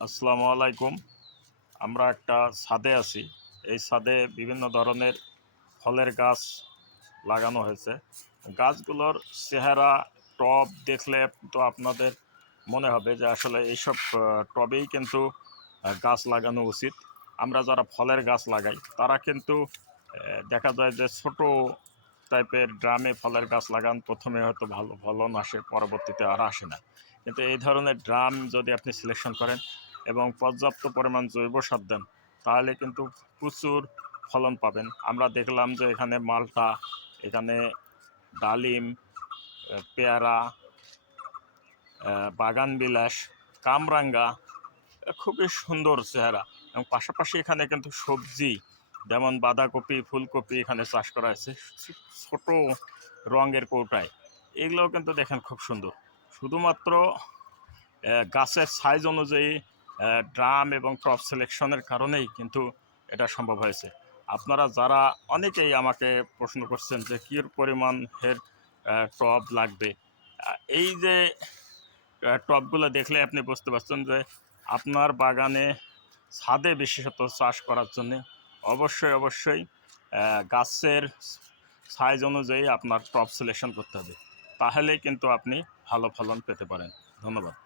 আসসালামু আলাইকুম। আমরা একটা ছাদে আছি। এই ছাদে বিভিন্ন ধরনের ফলের গাছ লাগানো হয়েছে। গাছগুলোর চেহারা, টব দেখলে তো আপনাদের মনে হবে যে আসলে এইসব টবেই কিন্তু গাছ লাগানো উচিত। আমরা যারা ফলের গাছ লাগাই তারা কিন্তু দেখা যায় যে ছোট টাইপের ড্রামে ফলের গাছ লাগান, প্রথমে হয়তো ভালো ফলন আসে, পরবর্তীতে আর আসে না। কিন্তু এই ধরনের ড্রাম যদি আপনি সিলেকশন করেন এবং পর্যাপ্ত পরিমাণ জৈব সার দেন, তাহলে কিন্তু প্রচুর ফলন পাবেন। আমরা দেখলাম যে এখানে মালটা, এখানে ডালিম, পেয়ারা, বাগান বিলাস, কামরাঙ্গা, খুবই সুন্দর চেহারা। এবং পাশাপাশি এখানে কিন্তু সবজি যেমন বাঁধাকপি, ফুলকপি এখানে চাষ করা হয়েছে ছোট রঙের কৌটায়। এগুলোও কিন্তু দেখেন খুব সুন্দর। শুধুমাত্র গাছের সাইজ অনুযায়ী ড্রাম এবং টপ সিলেকশনের কারণেই কিন্তু এটা সম্ভব হয়েছে। আপনারা যারা অনেকেই আমাকে প্রশ্ন করছেন যে কী পরিমাণের টব লাগবে, এই যে টবগুলো দেখলে আপনি বুঝতে পারছেন যে আপনার বাগানে ছাদে বিশেষত চাষ করার জন্য অবশ্যই গাছের সাইজ অনুযায়ী আপনার টব সিলেকশন করতে হবে। তাহলেই কিন্তু আপনি ভালো ফলন পেতে পারেন। ধন্যবাদ।